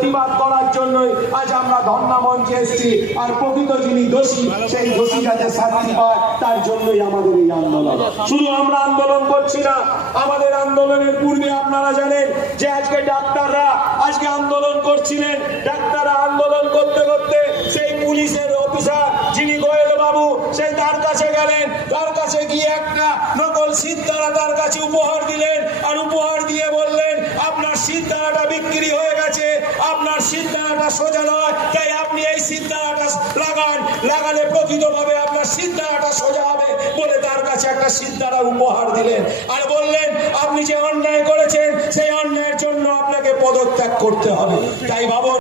প্রতিবাদ করার জন্যই আজ আমরা ধর্ণা মঞ্চে এসেছি। আর প্রকৃত যিনি দোষী, সেই দোষী যাতে শাস্তি পায়, তার জন্যই আমাদের এই আন্দোলন। শুধু আমরা আন্দোলন করছি না, আমাদের আন্দোলনের পূর্বে আপনারা জানেন যে আজকে ডাক্তাররা আজকে আন্দোলন করছিলেন। ডাক্তাররা আন্দোলন করতে করতে সেই পুলিশের অফিসার যিনি গোয়েল বাবু, সেই তার কাছে গেলেন। তার কাছে গিয়ে একটা নকল সিদ্ধারা তার কাছে উপহার দিলেন, আর উপহার দিয়ে বললেন, আপনার সিদ্ধারাটা বিক্রি হয়ে গেছে, আপনার সিদ্ধারাটা সোজা নয়, তাই আপনি এই সিদ্ধারাটা লাগান, লাগালে প্রকৃতভাবে আপনার সিদ্ধারাটা সোজা হবে বলে তার কাছে একটা সিদ্ধারা উপহার দিলেন। আর বললেন, আপনি যে অন্যায় করেছেন সেই অন্যায়ের জন্য আপনাকে পদত্যাগ করতে হবে। তাই ভাবুন।